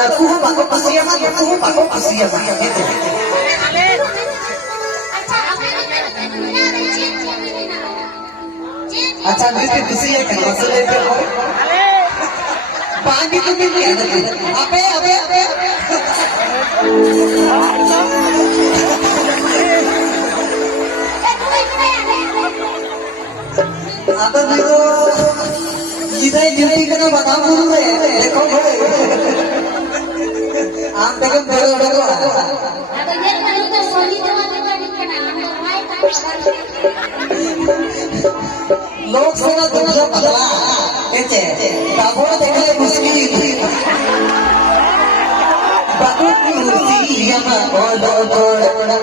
Aku kasihan gitu. अच्छा नुसती खुशी आहे का असं लेते हो पाणी तुम्ही अबे अबे अबे आता देखो इधर ड्यूटी का बताओ मुझे देखो आम देखो बड़े बड़े को अब ये करो तो सोनी जमा करना लोग सोना तुझा बदला ऐसे बाबू देखले मुश्किल थी बाबू कुर्सी यमा बोलो बोलो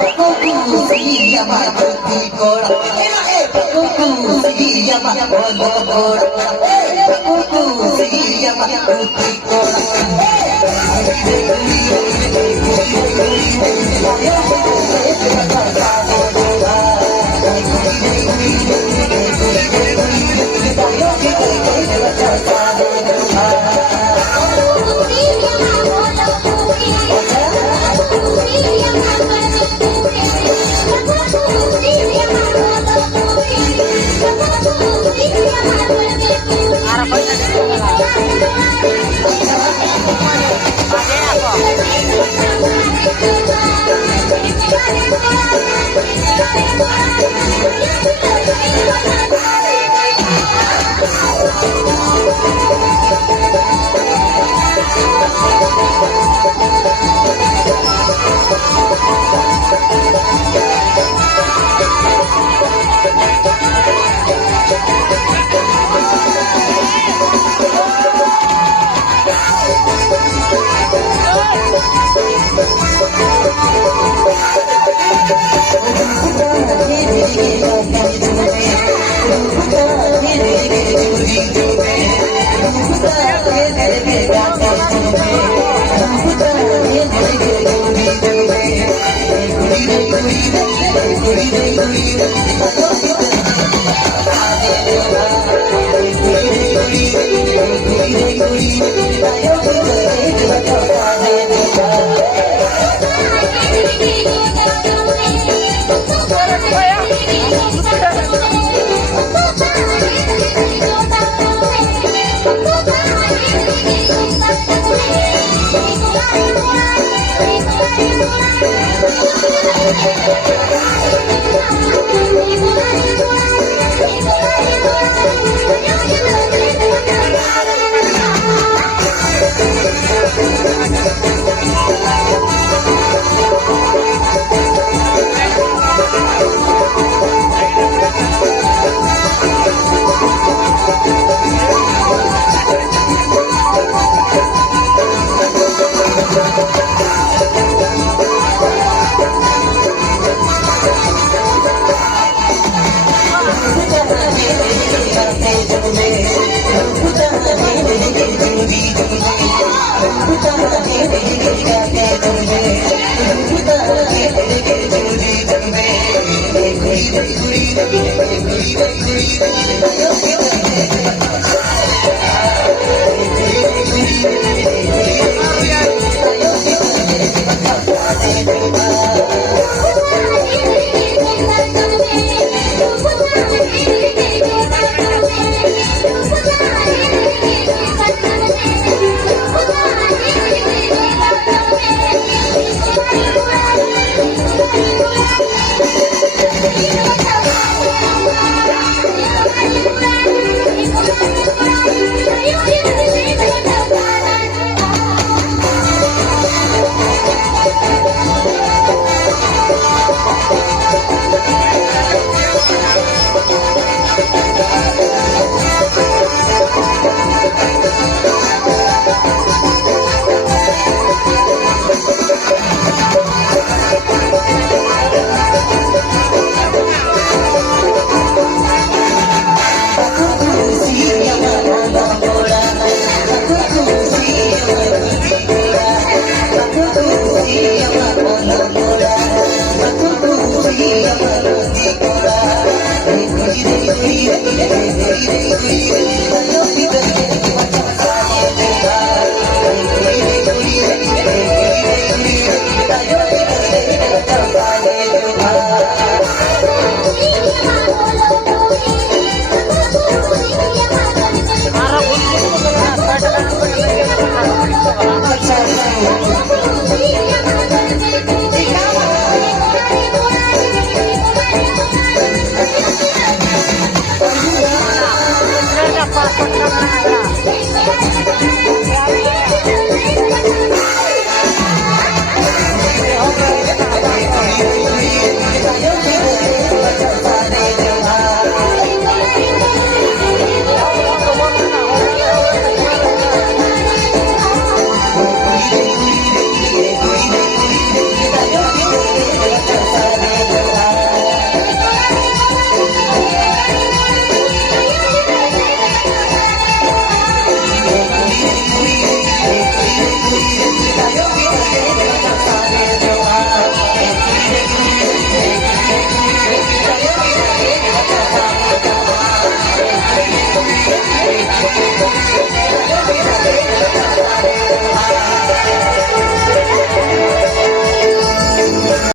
बाबू कुर्सी यमा कुर्सी कोड़ा बाबू कुर्सी यमा बोलो बोलो बाबू कुर्सी यमा कुर्सी कोड़ा